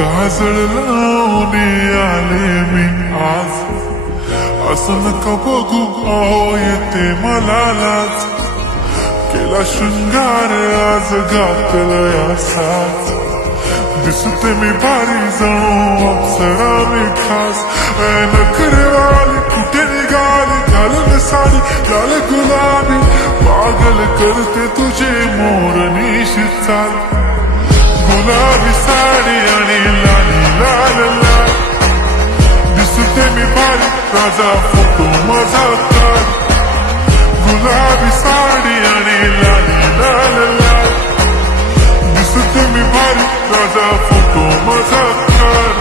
काजळ लावून आले मी आज, असं नका बघू अहो येते मला लाज. केला शृंगार आज घातला साज, दिसते मी भारी जणू अप्सरा मी खास. नखरेवाली कुठे निघाली घालून साडी लाल गुलाबी, पागल करते तुझे मोरनीशी चाल. गुलाबी साडी आणि लाली लाल लाल, दिसते मी भारी राजा फोटो माझा काढ. गुलाबी साडी आणि लाली लाल लाल, दिसते मी भारी राजा फोटो माझा काढ.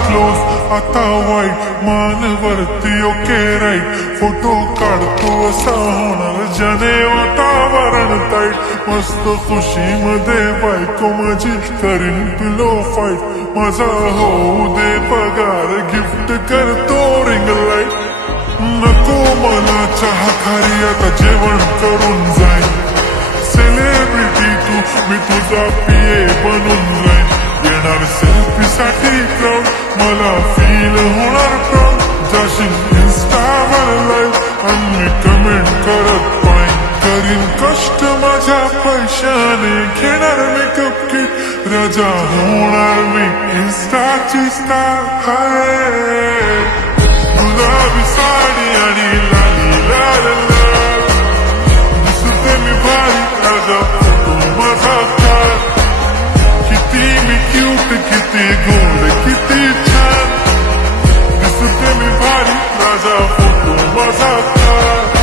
क्लोज आता वाईट मानवरती ओके राईट, फोटो काढतो असा होणार ज्याने वातावरण ताईट. मस्त खुशीमध्ये बायको माझी करीन पिलो फाईट, माझा होऊ दे पगार गिफ्ट करतो रिंग लाईट. नको मला चहा खारी आता जेवण करून जाईन, सेलिब्रिटी तू मी तुझा पिये बनून जाईन. येणार सेल्फी साठी क्राऊड मला फील होणार प्राऊड, जाशील इन्स्टावर लाईव्ह आणि कमेंट करत पाहिन. करीन कष्ट माझ्या पैशाने घेणार मेकअप किट, राजा होणार मी इन्स्टाची स्टार. हाय गुलाबी साडी आणि लाली लाल लाल, दिसते मी भारी राजा फोटो माझा काढ. किती मी क्यूट किती गोड किती छान, दिसते मी भारी राजा फोटो माझा काढ.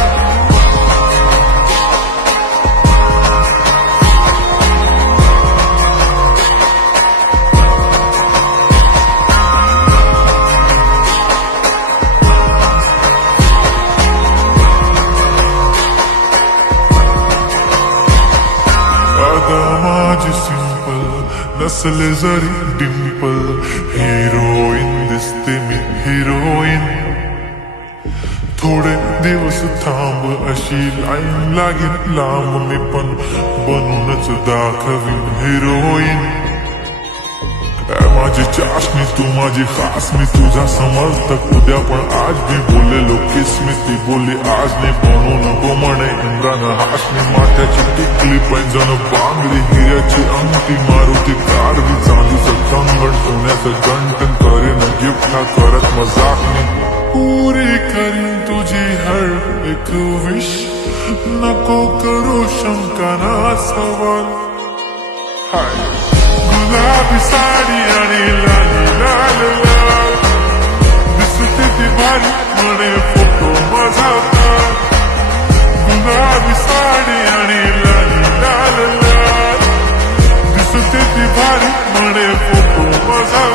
माझी सिंपल नसले जरी डिंपल, हिरोईन दिसते मी हिरोईन. थोडे दिवस थांब अशी लाईन लागेल लांब, मी पण बनूनच दाखवीन हिरोईन. माझी चाशनी तू माझी खास, मी तुझा समर्थक उद्या पण आज मी बोललेलो किस्मी, ती बोलली आज नाही बनू नको म्हणे इम्रान हाशमी. माथ्याची टिकली पैंजण बांगडी हिऱ्याची अंगठी, मारुती कारवी चांदीचं कंगण सोन्याचं गंटन, करीन गिफ्ट हा करत मजाक मी. पुरी करीन तुझी हर एक विश, नको करू शंका ना सवाल. हाय गुलाबी साडी आणि लाली लाल लाल, दिसते ती भारी म्हणे फोटो माझा काढ. गुलाबी साडी आणि लाली लाल लाल, दिसते ती भारी म्हणे फोटो माझा.